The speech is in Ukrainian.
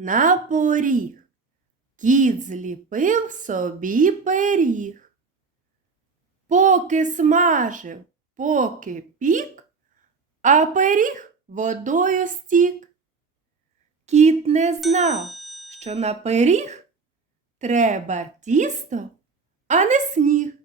На поріг кіт зліпив собі пиріг, поки смажив, поки пік, а пиріг водою стік. Кіт не знав, що на пиріг треба тісто, а не сніг.